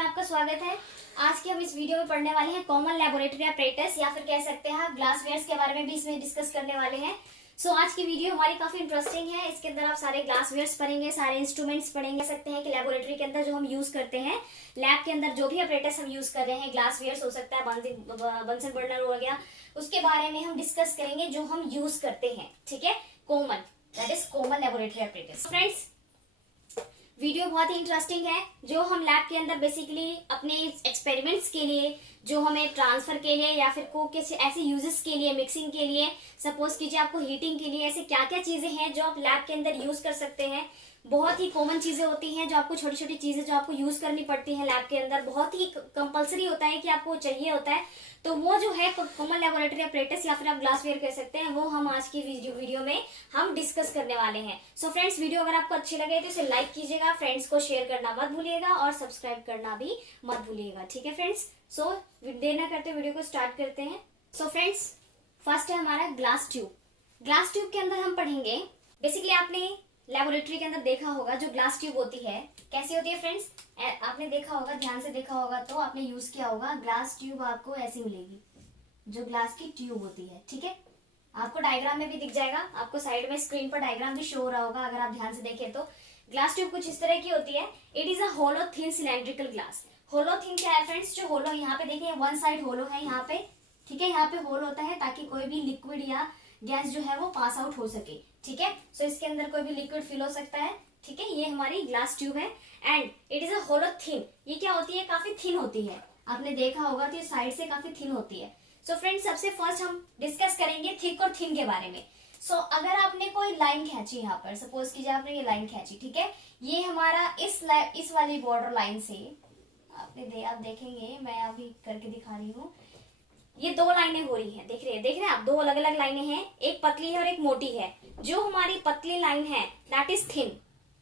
में आपका स्वागत है। आज के हम इस वीडियो में पढ़ने वाले हैं कॉमन लैबोरेटरी अपरेटस या फिर कह सकते हैं आप ग्लासवेयर्स के बारे में भी इसमें डिस्कस करने वाले हैं। आज की वीडियो हमारी काफी इंटरेस्टिंग है। इसके अंदर आप सारे ग्लासवेयर्स पढ़ेंगे, सारे इंस्ट्रूमेंट्स पढ़ेंगे। सकते हैं कि लैबोरेटरी के अंदर जो हम यूज करते हैं, लैब के अंदर जो भी अपरेटस हम यूज कर रहे हैं, ग्लासवेयर्स हो सकता है, बंसन बर्नर हो गया, उसके बारे में हम डिस्कस करेंगे जो हम यूज करते हैं। ठीक है, common, that is common laboratory apparatus. Friends, video बहुत ही इंटरेस्टिंग है। जो हम लैब के अंदर बेसिकली अपने एक्सपेरिमेंट्स के लिए, जो हमें ट्रांसफर के लिए या फिर को किसी ऐसे यूजेस के लिए, मिक्सिंग के लिए, सपोज कीजिए आपको हीटिंग के लिए, ऐसे क्या क्या चीजें हैं जो आप लैब के अंदर यूज कर सकते हैं। बहुत ही कॉमन चीजें होती हैं जो आपको, छोटी छोटी चीजें जो आपको यूज करनी पड़ती है लैब के अंदर, बहुत ही कंपलसरी होता है कि आपको चाहिए होता है। तो वो जो है कॉमन लैबोरेटरी अपरेटस या फिर आप ग्लासवेयर कह सकते हैं, वो हम आज की वीडियो में हम डिस्कस करने वाले हैं। सो फ्रेंड्स, वीडियो अगर आपको अच्छी लगे तो इसे लाइक कीजिएगा, फ्रेंड्स को शेयर करना मत भूलिएगा और सब्सक्राइब करना भी मत भूलिएगा। ठीक है फ्रेंड्स, देर ना करते वीडियो को स्टार्ट करते हैं। फ्रेंड्स, फर्स्ट है हमारा ग्लास ट्यूब। ग्लास ट्यूब के अंदर हम पढ़ेंगे, बेसिकली आपने लैबोरेटरी के अंदर देखा होगा जो ग्लास ट्यूब होती है, कैसी होती है फ्रेंड्स, आपने देखा होगा, ध्यान से देखा होगा तो आपने यूज किया होगा। ग्लास ट्यूब आपको ऐसी मिलेगी, जो ग्लास की ट्यूब होती है। ठीक है, आपको डायग्राम में भी दिख जाएगा, आपको साइड में स्क्रीन पर डायग्राम भी शो हो रहा होगा अगर आप ध्यान से देखें तो। ग्लास ट्यूब कुछ इस तरह की होती है। It is a hollow thin cylindrical glass. Hollow thin क्या है फ्रेंड्स, जो होलो यहाँ पे देखिए, वन साइड होलो है यहाँ पे। ठीक है, यहाँ पे होल होता है ताकि कोई भी लिक्विड या गैस जो है वो पास आउट हो सके। ठीक है, इसके अंदर कोई भी लिक्विड फिल हो सकता है। ठीक है, ये हमारी ग्लास ट्यूब है and it is a hollow thin. ये क्या होती है, काफी थिन होती है, आपने देखा होगा तो ये साइड से काफी थिन होती है। फ्रेंड्स, सबसे फर्स्ट हम डिस्कस करेंगे थिक और थिन के बारे में। अगर आपने कोई लाइन खींची यहाँ पर, सपोज कीजिए आपने ये लाइन खींची, ठीक है, ये हमारा इस वाली बॉर्डर लाइन से आप देखेंगे, मैं अभी करके दिखा रही हूँ, ये दो लाइनें हो रही हैं, देख रहे हैं आप, दो अलग अलग लाइनें हैं, एक पतली है और एक मोटी है। जो हमारी पतली लाइन है दैट इज थिन,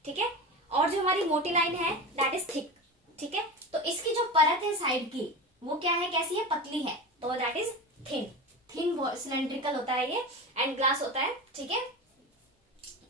ठीक है, और जो हमारी मोटी लाइन है दैट इज थिक। ठीक है, तो इसकी जो परत है साइड की, वो क्या है, कैसी है, पतली है, तो दैट इज थिन सिलेंड्रिकल होता है ये, एंड ग्लास होता है। ठीक है,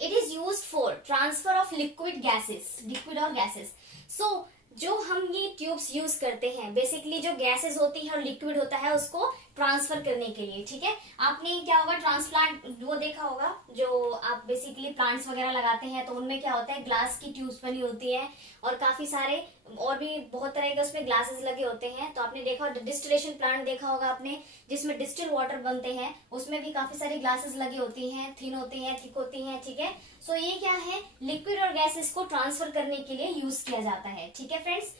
it is used for transfer of liquid और गैसेस। जो हम ये ट्यूब्स यूज करते हैं, बेसिकली जो गैसेस होती है और लिक्विड होता है उसको ट्रांसफर करने के लिए। ठीक है, आपने क्या होगा, ट्रांसप्लांट वो देखा होगा, जो आप बेसिकली प्लांट्स वगैरह लगाते हैं तो उनमें क्या होता है, ग्लास की ट्यूब्स बनी होती है और काफी सारे और भी बहुत तरह के उसमें ग्लासेस लगे होते हैं। तो आपने देखा, डिस्टिलेशन प्लांट देखा होगा आपने, जिसमें डिस्टिल वाटर बनते हैं, उसमें भी काफी सारी ग्लासेस लगी होती हैं, थिन होती हैं, थिक होती हैं। ठीक है, ये क्या है, लिक्विड और गैसेस को ट्रांसफर करने के लिए यूज किया जाता है। ठीक है friends,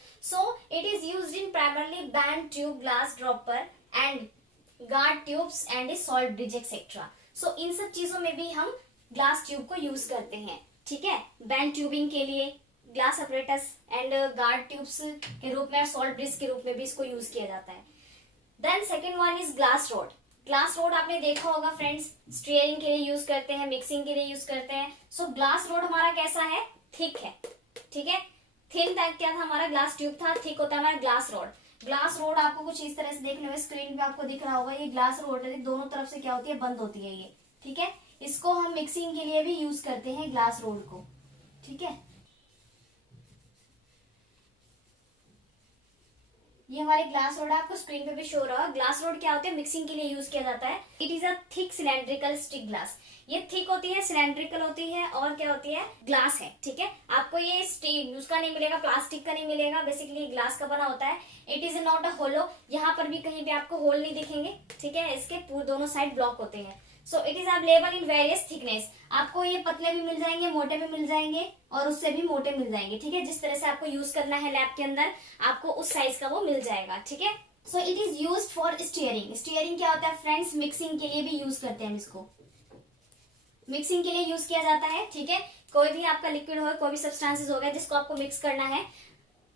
it is used in primarily bent tube, glass dropper and guard tubes and salt bridge etcetera. इन सब चीजों में भी हम ग्लास ट्यूब को यूज करते हैं। ठीक है, बैंड ट्यूबिंग के लिए, glass apparatus and guard tubes के रूप में, सॉल्ट ब्रिज के रूप में भी इसको यूज किया जाता है। Then second one is glass rod. Glass rod आपने देखा होगा फ्रेंड्स, स्टीयरिंग के लिए यूज करते हैं, मिक्सिंग के लिए यूज करते हैं। ग्लास रोड हमारा कैसा है, थिक है। ठीक है, थिन क्या था हमारा, ग्लास ट्यूब था, थिक होता है हमारा ग्लास रोड। ग्लास रोड आपको कुछ इस तरह से देखने में स्क्रीन पे आपको दिख रहा होगा, ये ग्लास रोड है, दोनों तरफ से क्या होती है, बंद होती है ये। ठीक है, इसको हम मिक्सिंग के लिए भी यूज करते हैं, ग्लास रोड को। ठीक है, ये हमारी ग्लास रोड है, आपको स्क्रीन पे भी शो रहा है। ग्लास रोड क्या होता है, मिक्सिंग के लिए यूज किया जाता है। It is a thick cylindrical stick glass. ये थिक होती है, सिलेंड्रिकल होती है और क्या होती है, ग्लास है। ठीक है, आपको ये स्टील उसका नहीं मिलेगा, प्लास्टिक का नहीं मिलेगा, बेसिकली ग्लास का बना होता है। इट इज नॉट अ होलो, यहाँ पर भी कहीं भी आपको होल नहीं दिखेंगे। ठीक है, इसके दोनों साइड ब्लॉक होते हैं। It is available in various thickness. आपको ये पतले भी मिल जाएंगे, मोटे भी मिल जाएंगे और उससे भी मोटे मिल जाएंगे। ठीक है, जिस तरह से आपको यूज करना है लैब के अंदर, आपको उस साइज का वो मिल जाएगा। ठीक है, it is used for steering. Steering क्या होता है फ्रेंड्स, मिक्सिंग के लिए भी यूज करते हैं हम इसको, मिक्सिंग के लिए यूज किया जाता है। ठीक है, कोई भी आपका लिक्विड हो, कोई भी सब्सटेंसेस हो गया जिसको आपको मिक्स करना है,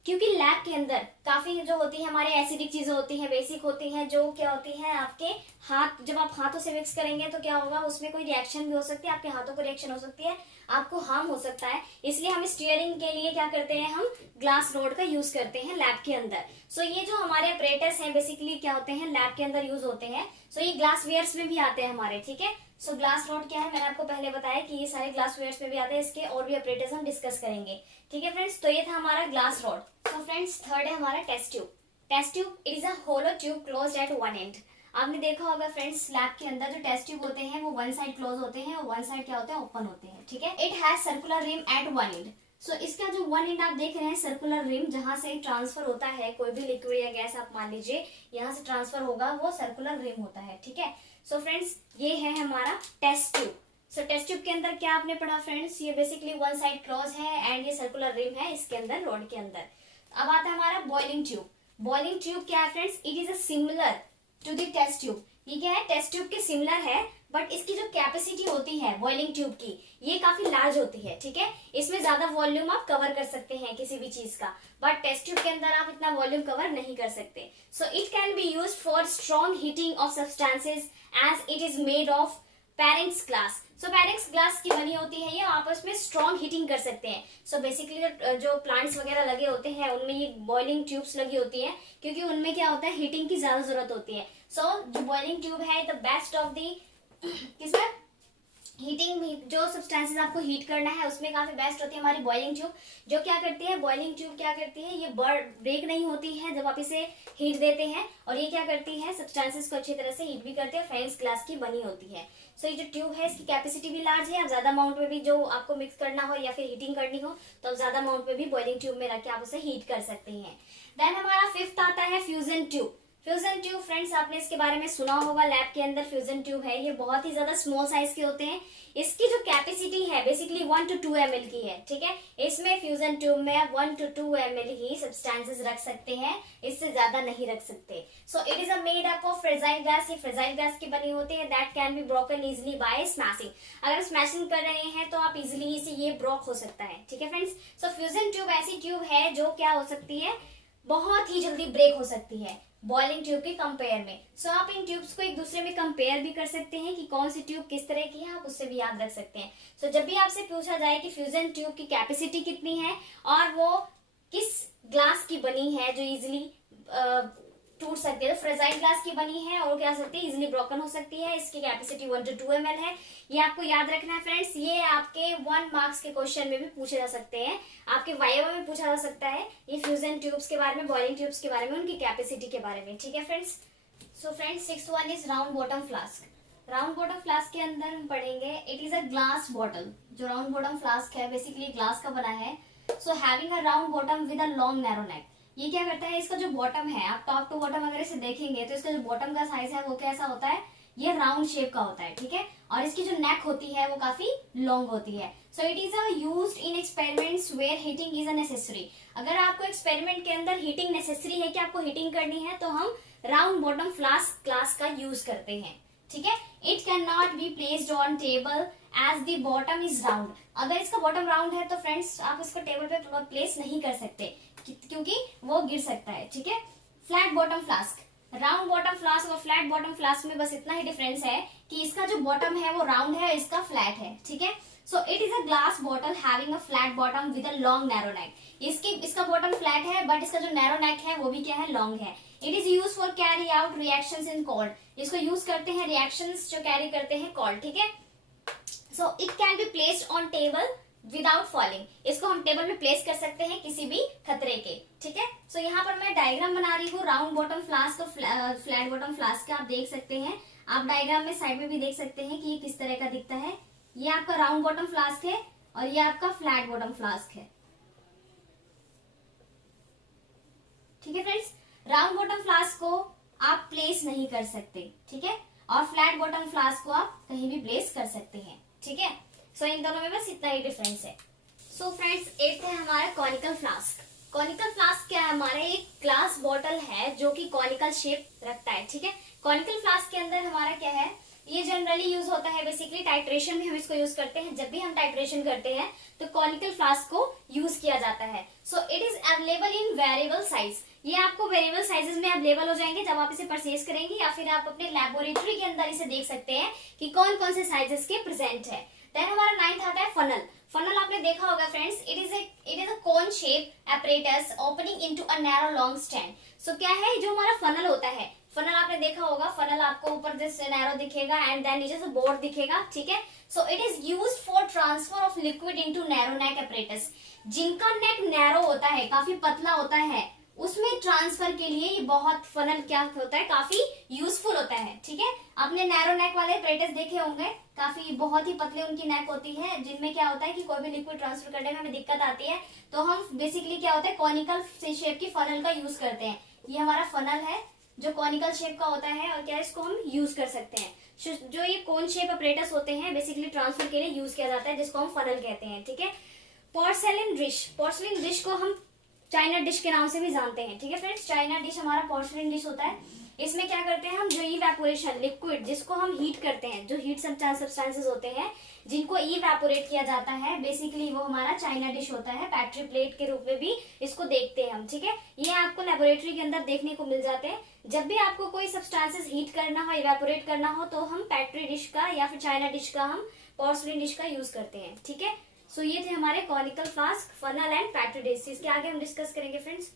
क्योंकि लैब के अंदर काफी जो होती है हमारे एसिडिक चीजें होती हैं, बेसिक होती हैं, जो क्या होती हैं आपके हाथ, जब आप हाथों से मिक्स करेंगे तो क्या होगा, उसमें कोई रिएक्शन भी हो सकती है, आपके हाथों को रिएक्शन हो सकती है, आपको हार्म हो सकता है। इसलिए हम स्टीयरिंग के लिए क्या करते हैं, हम ग्लास रोड का यूज करते हैं लैब के अंदर। ये जो हमारे अपरेटस हैं बेसिकली क्या होते हैं, लैब के अंदर यूज होते हैं। ये ग्लास वेयर्स में भी आते हैं हमारे। ठीक है, ग्लास रोड क्या है, मैंने आपको पहले बताया कि ये सारे ग्लास वेयर्स में भी आते हैं, इसके और भी अपरेटस हम डिस्कस करेंगे। ठीक है फ्रेंड्स, ये था हमारा glass rod. So friends third है हमारा test tube. Test tube it is a hollow tube closed at one end. आपने देखा होगा फ्रेंड्स लैब के अंदर जो टेस्ट ट्यूब होते हैं वो वन साइड क्लोज होते हैं और वन साइड क्या होते हैं, ओपन होते हैं, ठीक है। It has circular rim at one end. So इसका जो वन एंड आप देख रहे हैं सर्कुलर रिम, जहां से ट्रांसफर होता है कोई भी लिक्विड या गैस, आप मान लीजिए यहाँ से ट्रांसफर होगा, वो सर्कुलर रिम होता है, ठीक है। सो फ्रेंड्स ये है हमारा टेस्ट ट्यूब। सो टेस्ट ट्यूब के अंदर क्या आपने पढ़ा फ्रेंड्स, ये बेसिकली वन साइड क्लोज है एंड ये सर्कुलर रिम है इसके अंदर, रॉड के अंदर। अब आता है हमारा बॉइलिंग ट्यूब। बॉइलिंग ट्यूब क्या है friends, it is a similar to the test tube. ये क्या है, टेस्ट ट्यूब के सिमिलर है, बट इसकी जो कैपेसिटी होती है बॉइलिंग ट्यूब की, ये काफी लार्ज होती है, ठीक है। इसमें ज्यादा वॉल्यूम आप कवर कर सकते हैं किसी भी चीज का, बट टेस्ट ट्यूब के अंदर आप इतना वॉल्यूम कवर नहीं कर सकते। So it can be used for strong heating of substances as it is made of parents glass. So parents glass की बनी होती है ये, आप उसमें स्ट्रॉन्ग हीटिंग कर सकते हैं। सो बेसिकली जो प्लांट्स वगैरह लगे होते हैं उनमें ये बॉइलिंग ट्यूब्स लगी होती है, क्योंकि उनमें क्या होता है, हीटिंग की ज्यादा जरूरत होती है। सो जो बॉइलिंग ट्यूब है द बेस्ट ऑफ दी किसमें हीटिंग, जो सब्सटेंसेस आपको हीट करना है उसमें काफी बेस्ट होती है हमारी बॉइलिंग ट्यूब। जो क्या करती है, बॉइलिंग ट्यूब क्या करती है, ये ब्रेक नहीं होती है जब आप इसे हीट देते हैं, और ये क्या करती है, सब्सटेंसेस को अच्छी तरह से हीट भी करती है, फेरेंस ग्लास की बनी होती है। सो ये जो ट्यूब है इसकी कैपेसिटी भी लार्ज है, आप ज्यादा अमाउंट में भी जो आपको मिक्स करना हो या फिर हीटिंग करनी हो तो आप ज्यादा अमाउंट में भी बॉइलिंग ट्यूब में रख के आप उसे हीट कर सकते हैं। देन हमारा फिफ्थ आता है fusion tube. Fusion tube friends आपने इसके बारे में सुना होगा, लैब के अंदर फ्यूजन ट्यूब है, ये बहुत ही ज्यादा स्मॉल साइज के होते हैं। इसकी जो कैपेसिटी है बेसिकली 1 to 2 ml की है, ठीक है। इसमें फ्यूजन ट्यूब में आप 1 to 2 ml ही सब्सटेंसेस रख सकते हैं, इससे ज्यादा नहीं रख सकते। So it is a made up of fragile glass. ये फ्रेजाइल ग्लास की बनी होती है, that can be broken easily by smashing. अगर स्मैशिंग कर रहे हैं तो आप इजिली इसे ये ब्रोक हो सकता है, ठीक है फ्रेंड्स। सो फ्यूजन ट्यूब ऐसी ट्यूब है जो क्या हो सकती है, बहुत ही जल्दी ब्रेक हो सकती है बॉइलिंग ट्यूब के कंपेयर में। सो आप इन ट्यूब्स को एक दूसरे में कंपेयर भी कर सकते हैं कि कौन सी ट्यूब किस तरह की है, आप उससे भी याद रख सकते हैं। सो जब भी आपसे पूछा जाए कि फ्यूजन ट्यूब की कैपेसिटी कितनी है और वो किस ग्लास की बनी है जो इजिली टूट सकती है, तो फ्रेजाइल ग्लास की बनी है और क्या सकती है, इजिली ब्रोकन हो सकती है, इसकी कैपेसिटी 1 to 2 ml है। ये आपको याद रखना है फ्रेंड्स। ये आपके 1 मार्क्स के क्वेश्चन में भी पूछे जा सकते हैं, आपके वाइवा में पूछा जा सकता है ये फ्यूजन ट्यूब्स के बारे में, बॉइलिंग ट्यूब्स के बारे में, उनकी कैपेसिटी के बारे में, ठीक है friends. So friends sixth one is round bottom flask. Round bottom flask के अंदर हम पढ़ेंगे it is a glass bottle. जो राउंड बॉटम फ्लास्क है बेसिकली ग्लास का बना है। So having a round bottom with a long narrow neck. ये क्या करता है, इसका जो बॉटम है, आप टॉप टू बॉटम अगर इसे देखेंगे तो इसका जो बॉटम का साइज है वो कैसा होता है, ये राउंड शेप का होता है, ठीक है। और इसकी जो नेक होती है वो काफी लॉन्ग होती है। So it is used in experiments where heating is a necessary. अगर आपको एक्सपेरिमेंट के अंदर हीटिंग नेसेसरी है कि आपको हीटिंग करनी है तो हम राउंड बॉटम फ्लास्क ग्लास का यूज करते हैं, ठीक है। It can not be placed on table as the bottom is round. अगर इसका बॉटम राउंड है तो फ्रेंड्स आप इसको टेबल पे प्लेस नहीं कर सकते क्योंकि वो गिर सकता है, ठीक है। Flat bottom flask, round bottom flask और फ्लैट बॉटम फ्लास्क में बस इतना ही डिफरेंस है कि इसका जो बॉटम है वो राउंड है, इसका फ्लैट है, ठीक है। So it is a glass bottle having a flat bottom with a long narrow neck. इसका बॉटम फ्लैट है बट इसका जो नैरो नेक है वो भी क्या है, लॉन्ग है। It is use for carry out reactions in cold. इसको यूज करते हैं रिएक्शंस जो कैरी करते हैं कोल्ड, ठीक है। So it can B placed on table without falling. इसको हम टेबल में प्लेस कर सकते हैं किसी भी खतरे के, ठीक है। सो यहाँ पर मैं डायग्राम बना रही हूँ राउंड बॉटम फ्लास्क और फ्लैट बॉटम फ्लास्क का, आप देख सकते हैं। आप डायग्राम में साइड में भी देख सकते हैं कि ये किस तरह का दिखता है। ये आपका राउंड बॉटम फ्लास्क है और ये आपका फ्लैट बॉटम फ्लास्क है, ठीक है फ्रेंड्स। राउंड बॉटम फ्लास्क को आप प्लेस नहीं कर सकते, ठीक है, और फ्लैट बॉटम फ्लास्क को आप कहीं भी प्लेस कर सकते हैं, ठीक है। सो इन दोनों में बस इतना ही डिफरेंस है। सो फ्रेंड्स एट है हमारा कॉनिकल फ्लास्क। कॉनिकल फ्लास्क क्या है, हमारे एक ग्लास बॉटल है जो कि कॉनिकल शेप रखता है, ठीक है। कॉनिकल फ्लास्क के अंदर हमारा क्या है, ये जनरली यूज होता है बेसिकली टाइट्रेशन में हम इसको यूज करते हैं। जब भी हम टाइट्रेशन करते हैं तो कॉनिकल फ्लास्क को यूज किया जाता है। So it is available in variable size. ये आपको वेरिएबल साइजेस में अवेलेबल हो जाएंगे जब आप इसे परचेज करेंगे, या फिर आप अपने लेबोरेटरी के अंदर इसे देख सकते हैं कि कौन कौन से साइजेस के प्रेजेंट है। देन हमारा नाइन्थ आता है फनल। फनल आपने देखा होगा friends, it is a cone shape apparatus opening into a narrow long stand। सो क्या है, जो हमारा फनल होता है, फनल आपने देखा होगा, फनल आपको ऊपर से नैरो दिखेगा एंड देन नीचे से बोर्ड दिखेगा, ठीक है। So it is used for transfer of liquid into narrow neck apparatus। जिनका नेक नैरो होता है, काफी पतला होता है, उसमें ट्रांसफर के लिए ये बहुत फनल क्या होता है, काफी यूजफुल होता है, ठीक है। आपने नैरो नेक वाले apparatus देखे होंगे, काफी बहुत ही पतले उनकी नेक होती है, जिनमें क्या होता है कि कोई भी लिक्विड ट्रांसफर करने में हमें दिक्कत आती है, तो हम बेसिकली क्या होता है कॉनिकल शेप की फनल का यूज करते हैं। ये हमारा फनल है जो कॉनिकल शेप का होता है, और क्या इसको हम यूज कर सकते हैं। जो ये कोन शेप apparatus होते हैं बेसिकली ट्रांसफर के लिए यूज किया जाता है, जिसको हम फनल कहते हैं, ठीक है। पोर्सेलिन डिश, पोर्सेलिन डिश को हम चाइना डिश के नाम से भी जानते हैं, ठीक है फ्रेंड्स। चाइना डिश हमारा पोर्सेलिन डिश होता है। इसमें क्या करते हैं हम, जो इवेपोरेशन लिक्विड जिसको हम हीट करते हैं, जो हीट सब्सटेंसेस होते हैं जिनको इवेपोरेट किया जाता है, बेसिकली वो हमारा चाइना डिश होता है। पैट्री प्लेट के रूप में भी इसको देखते हैं हम, ठीक है। ये आपको लेबोरेटरी के अंदर देखने को मिल जाते हैं। जब भी आपको कोई सब्सटेंसेस हीट करना हो, इवेपोरेट करना हो, तो हम पैट्री डिश का या फिर चाइना डिश का, हम पोर्सेलिन डिश का यूज करते हैं, ठीक है। सो ये थे हमारे conical flask, funnel and petri dish. इसके आगे हम डिस्कस करेंगे फ्रेंड्स।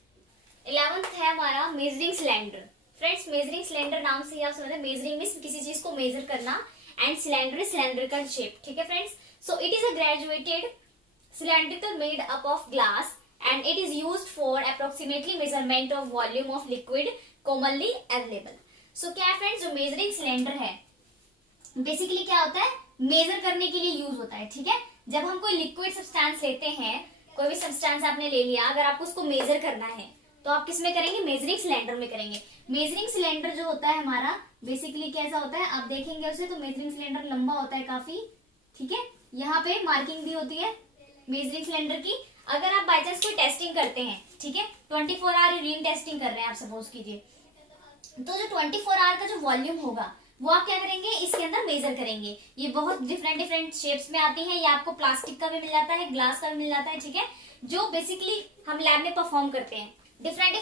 11th है हमारा measuring cylinder. Friends measuring cylinder नाम से ही आप समझते हैं, मेजरिंग मींस किसी चीज को मेजर करना, एंड सिलेंडर सिलेंड्रिकल शेप, ठीक है friends. So it is a graduated cylindrical made up of glass and it is used for approximately measurement of volume of liquid commonly available. So क्या है friends, जो measuring cylinder है basically क्या होता है, major करने के लिए यूज होता है, ठीक है। जब हम कोई लिक्विड सब्सटेंस लेते हैं, कोई भी सब्सटेंस आपने ले लिया, अगर आपको उसको मेजर करना है तो आप किस में करेंगे, मेजरिंग सिलेंडर में करेंगे। मेजरिंग सिलेंडर जो होता है हमारा बेसिकली कैसा होता है, आप देखेंगे उसे तो मेजरिंग सिलेंडर लंबा होता है काफी, ठीक है। यहाँ पे मार्किंग भी होती है मेजरिंग सिलेंडर की। अगर आप बाई चांस कोई टेस्टिंग करते हैं, ठीक है, 24 आवर यूरिन टेस्टिंग कर रहे हैं आप सपोज कीजिए, तो जो 24 आवर का जो वॉल्यूम होगा वो आप क्या करेंगे, इसके अंदर मेजर करेंगे। ये बहुत डिफरेंट शेप्स में आती है, ये आपको प्लास्टिक का भी मिल जाता है, ग्लास का भी मिल जाता है, ठीक है। जो बेसिकली हम लैब में परफॉर्म करते हैं, डिफरेंट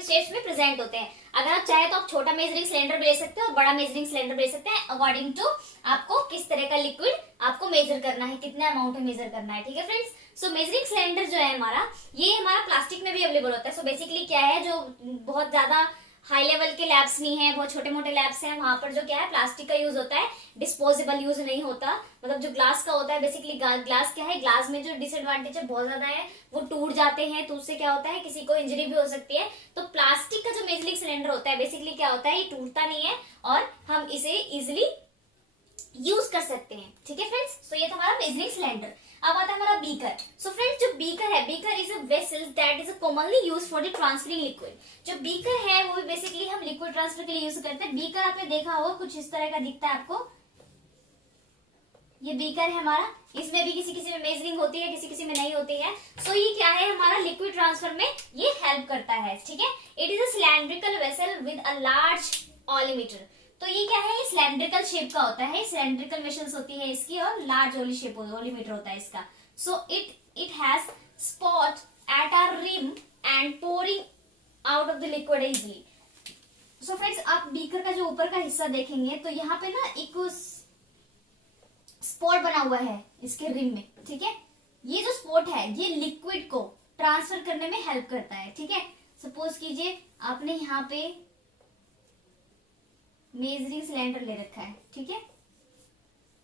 शेप्स में प्रेजेंट होते हैं। अगर आप चाहे तो आप छोटा मेजरिंग सिलेंडर भी ले सकते हैं और बड़ा मेजरिंग सिलेंडर भी ले सकते हैं, अकॉर्डिंग टू आपको किस तरह का लिक्विड आपको मेजर करना है, कितना अमाउंट में मेजर करना है, ठीक है फ्रेंड्स। सो मेजरिंग सिलेंडर जो है हमारा, ये हमारा प्लास्टिक में भी अवेलेबल होता है। सो बेसिकली क्या है, जो बहुत ज्यादा हाई लेवल के लैब्स नहीं है, बहुत छोटे मोटे लैब्स हैं, वहां पर जो क्या है प्लास्टिक का यूज होता है, डिस्पोजेबल यूज नहीं होता। मतलब जो ग्लास का होता है, बेसिकली ग्लास क्या है, ग्लास में जो डिसएडवांटेज है बहुत ज्यादा है, वो टूट जाते हैं, तो उससे क्या होता है किसी को इंजरी भी हो सकती है। तो प्लास्टिक का जो मेजरिंग सिलेंडर होता है बेसिकली क्या होता है, ये टूटता नहीं है और हम इसे इजिली यूज कर सकते हैं, ठीक है फ्रेंड्स। सो ये था हमारा मेजरिंग सिलेंडर। अब आता है हमारा बीकर। सो फ्रेंड्स जो बीकर है, beaker is a vessel that is commonly used for the transferring liquid. जो बीकर है वो बेसिकली हम लिक्विड ट्रांसफर के लिए यूज करते हैं। बीकर आपने देखा होगा कुछ इस तरह का दिखता है आपको, ये बीकर है हमारा, इसमें भी किसी किसी में मेजरिंग होती है, किसी किसी में नहीं होती है। सो ये क्या है, हमारा लिक्विड ट्रांसफर में ये हेल्प करता है, ठीक है। It is a cylindrical vessel with a large ऑलीमीटर। तो ये क्या है, सिलेंड्रिकल शेप का होता है, सिलेंड्रिकल वेसल्स होती है इसकी, और लार्ज ऑलीमीटर होता है इसका। So it has spot at a rim and pouring out of the liquid easily. So friends आप बीकर का जो ऊपर का हिस्सा देखेंगे तो यहाँ पे ना एक स्पॉट बना हुआ है इसके रिम में, ठीक है। ये जो स्पॉट है ये लिक्विड को ट्रांसफर करने में हेल्प करता है, ठीक है। सपोज कीजिए आपने यहाँ पे मेजरिंग सिलेंडर ले रखा है, ठीक है,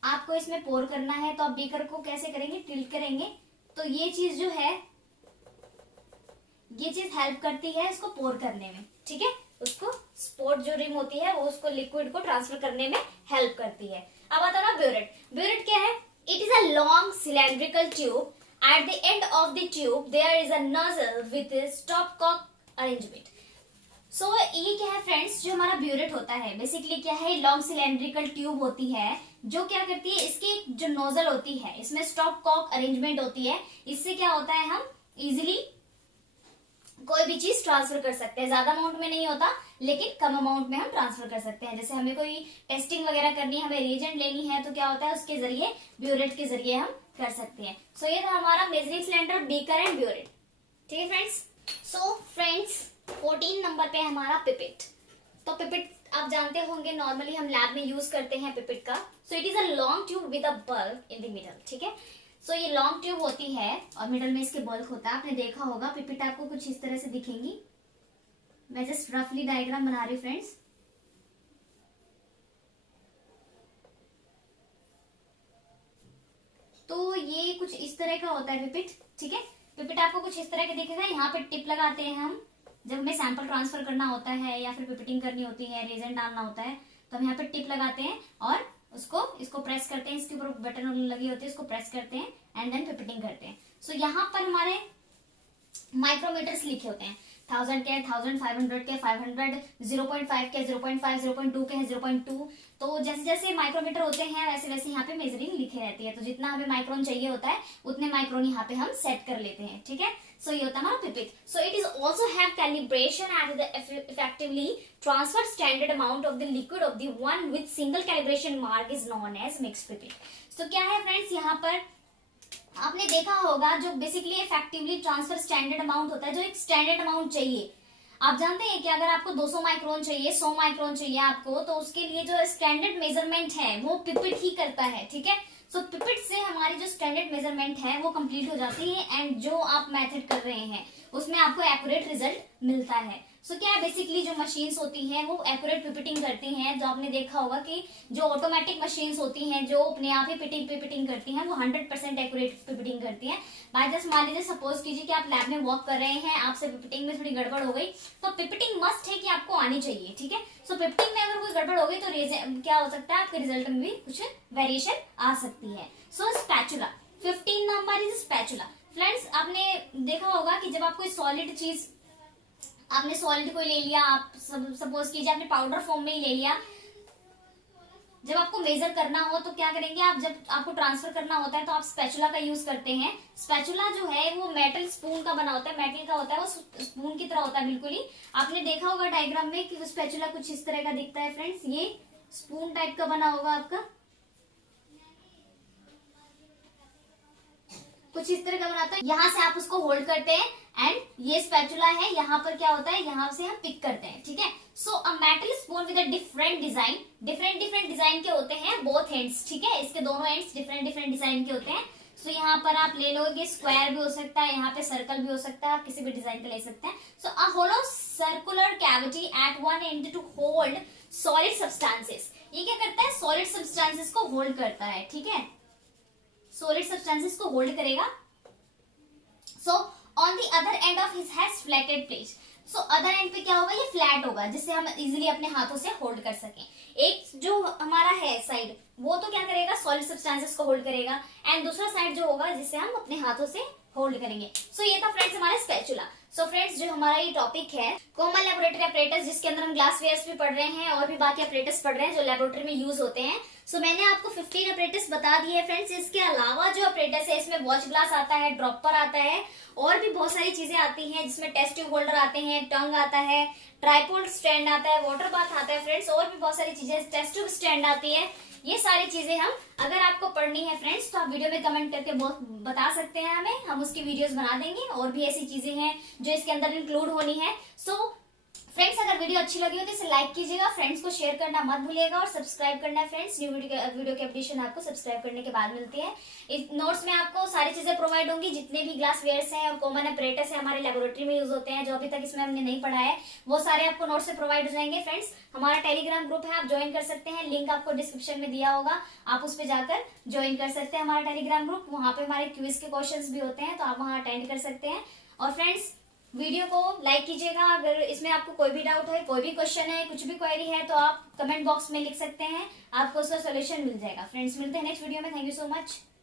आपको इसमें पोर करना है, तो आप बीकर को कैसे करेंगे, टिल्ट करेंगे, तो ये चीज जो है ये चीज हेल्प करती है इसको पोर करने में, ठीक है। उसको स्पॉट जो रिम होती है वो उसको लिक्विड को ट्रांसफर करने में हेल्प करती है। अब आता है ना ब्यूरेट। ब्यूरेट क्या है, it is a long cylindrical tube, at the end of the tube there is a nozzle with stopcock arrangement. So ये क्या है फ्रेंड्स, जो हमारा ब्यूरेट होता है बेसिकली क्या है, लॉन्ग सिलेंड्रिकल ट्यूब होती है, जो क्या करती है, इसकी जो नोजल होती है इसमें स्टॉप कॉक अरेंजमेंट होती है। इससे क्या होता है, हम इजिली कोई भी चीज ट्रांसफर कर सकते हैं। ज्यादा अमाउंट में नहीं होता लेकिन कम अमाउंट में हम ट्रांसफर कर सकते हैं। जैसे हमें कोई टेस्टिंग वगैरह करनी है, हमें रिएजेंट लेनी है, तो क्या होता है उसके जरिए ब्यूरेट के जरिए हम कर सकते हैं। सो ये था हमारा measuring cylinder, beaker and burette, ठीक है फ्रेंड्स। सो फ्रेंड्स 14 नंबर पे हमारा पिपेट। तो पिपेट आप जानते होंगे नॉर्मली हम लैब में यूज करते हैं पिपेट का। सो it is a long tube with a bulb in the middle, ठीक है। सो ये लॉन्ग ट्यूब होती है और मिडल में इसके बल्क होता है। आपने देखा होगा पिपेट आपको कुछ इस तरह से दिखेंगी। मैं जस्ट रफली डायग्राम बना रही हूँ फ्रेंड्स। तो ये कुछ इस तरह का होता है पिपिट, ठीक है। पिपिट आपको कुछ इस तरह का दिखेगा। यहाँ पे टिप लगाते हैं हम, जब हमें सैंपल ट्रांसफर करना होता है या फिर पिपिटिंग करनी होती है, रिएजेंट डालना होता है, तो हम यहाँ पे टिप लगाते हैं और इसको प्रेस करते हैं। इसके ऊपर बटन लगी होती है, इसको प्रेस करते हैं एंड देन पिपिटिंग करते हैं। सो यहाँ पर हमारे माइक्रोमीटर्स लिखे होते हैं, 1000 के, 1500 के, 500, 0.5 के, 0.5, 0.2 के, 0.2। तो जैसे जैसे माइक्रोमीटर होते हैं वैसे वैसे यहाँ पे मेजरिंग लिखी रहती है। तो जितना हमें माइक्रोन चाहिए होता है उतने माइक्रोन यहाँ पे हम सेट कर लेते हैं, ठीक है। सो ये होता है हमारा pipette. So it is also have calibration at the effectively transfer standard amount of the liquid of the one with single calibration mark is known as mix pipette. तो क्या है फ्रेंड्स, यहाँ पर आपने देखा होगा जो basically effectively transfer standard amount होता है, जो एक स्टैंडर्ड अमाउंट चाहिए। आप जानते हैं कि अगर आपको 200 माइक्रोन चाहिए, 100 माइक्रोन चाहिए आपको, तो उसके लिए जो स्टैंडर्ड मेजरमेंट है वो पिपिट ही करता है, ठीक है। सो पिपिट से हमारी जो स्टैंडर्ड मेजरमेंट है वो कंप्लीट हो जाती है एंड जो आप मेथड कर रहे हैं उसमें आपको एक्यूरेट रिजल्ट मिलता है। सो क्या है, बेसिकली जो मशीन्स होती हैं वो एक्यूरेट पिपिटिंग करती हैं। जो आपने देखा होगा कि जो ऑटोमेटिक मशीन्स होती हैं जो अपने आप ही पिपिटिंग करती हैं वो 100% एक्यूरेट पिपिटिंग करती हैं। बाय जस्ट मान लीजिए, सपोज कीजिए कि आप लैब में वर्क कर रहे हैं, आपसे पिपिटिंग में थोड़ी गड़बड़ हो गई, तो पिपिटिंग मस्ट है कि आपको आनी चाहिए, ठीक है। सो पिपिटिंग में अगर कोई गड़बड़ हो गई तो क्या हो सकता है, आपके रिजल्ट में भी कुछ वेरिएशन आ सकती है। So spatula, 15 number is spatula. Friends, आपने देखा होगा कि जब आप कोई सॉलिड चीज, आपने सॉलिड को ले लिया, आप सपोज कीजिए आपने पाउडर फॉर्म में ही ले लिया, जब आपको मेजर करना हो तो क्या करेंगे आप, जब आपको ट्रांसफर करना होता है तो आप स्पैचुला का यूज करते हैं। स्पैचुला जो है वो मेटल स्पून का बना होता है, मेटल का होता है, वो स्पून की तरह होता है बिल्कुल ही। आपने देखा होगा डायग्राम में कि स्पैचुला कुछ इस तरह का दिखता है फ्रेंड्स, ये स्पून टाइप का बना होगा आपका, कुछ इस तरह का बनाता है। यहाँ से आप उसको होल्ड करते हैं एंड ये स्पैचुला है, यहाँ पर क्या होता है, यहाँ से हम पिक करते हैं, ठीक है। So a metal spoon with a different design, different design के होते हैं बोथ एंड्स, ठीक है। इसके दोनों एंड्स डिफरेंट डिजाइन के होते हैं। सो यहाँ पर आप ले लोगे, स्क्वायर भी हो सकता है, यहाँ पे सर्कल भी हो सकता है, आप किसी भी डिजाइन का ले सकते हैं। So a hollow circular cavity at one end to hold solid substances. ये क्या करता है, सॉलिड सब्सटेंसेस को होल्ड करता है, ठीक है। सॉलिड सब्सटेंसेस को होल्ड करेगा। So on the other end of his has flatted plate. So other end पे क्या होगा, ये फ्लैट होगा जिससे हम इजीली अपने हाथों से होल्ड कर सकें। एक जो हमारा है साइड, वो तो क्या करेगा, सॉलिड सब्सटेंसेस को होल्ड करेगा, एंड दूसरा साइड जो होगा जिससे हम अपने हाथों से होल्ड करेंगे। सो ये था फ्रेंड्स हमारा स्पैचुला। सो फ्रेंड्स, जो हमारा ये टॉपिक है कॉमन लेबोरेटरी अपरेटस, जिसके अंदर हम ग्लास वेयर्स भी पढ़ रहे हैं और भी बाकी अपरेटस पढ़ रहे हैं जो लेबोरेटरी में यूज होते हैं। सो मैंने आपको 15 अपरेटस बता दिए हैं फ्रेंड्स। इसके अलावा जो अपरेटस है इसमें वॉच ग्लास आता है, ड्रॉपर आता है, और भी बहुत सारी चीजें आती हैं जिसमें टेस्ट ट्यूब होल्डर आते हैं, टंग आता है, ट्राइपोड स्टैंड आता है, वाटर बाथ आता है फ्रेंड्स, और भी बहुत सारी चीजें, टेस्ट ट्यूब स्टैंड आती है। ये सारी चीजें हम, अगर आपको पढ़नी है फ्रेंड्स तो आप वीडियो में कमेंट करके बता सकते हैं हमें, हम उसकी वीडियोस बना देंगे। और भी ऐसी चीजें हैं जो इसके अंदर इंक्लूड होनी है। सो फ्रेंड्स, अगर वीडियो अच्छी लगी हो तो इसे लाइक कीजिएगा, फ्रेंड्स को शेयर करना मत भूलिएगा और सब्सक्राइब करना है फ्रेंड्स। न्यू वीडियो की अपडेशन आपको सब्सक्राइब करने के बाद मिलती है। इस नोट्स में आपको सारी चीजें प्रोवाइड होंगी, जितने भी ग्लास वेयर्स हैं और कॉमन अपरेटस है हमारे लेबोरेटरी में यूज होते हैं, जो अभी तक इसमें हमने नहीं पढ़ा है, वो सारे आपको नोट्स से प्रोवाइड हो जाएंगे फ्रेंड्स। हमारा टेलीग्राम ग्रुप है, आप ज्वाइन कर सकते हैं, लिंक आपको डिस्क्रिप्शन में दिया होगा, आप उस पर जाकर ज्वाइन कर सकते हैं हमारा टेलीग्राम ग्रुप। वहां पे हमारे क्विज के क्वेश्चंस भी होते हैं, तो आप वहां अटेंड कर सकते हैं। और फ्रेंड्स, वीडियो को लाइक कीजिएगा। अगर इसमें आपको कोई भी डाउट है, कोई भी क्वेश्चन है, कुछ भी क्वेरी है, तो आप कमेंट बॉक्स में लिख सकते हैं, आपको उसका सॉल्यूशन मिल जाएगा। फ्रेंड्स, मिलते हैं नेक्स्ट वीडियो में। Thank you so much.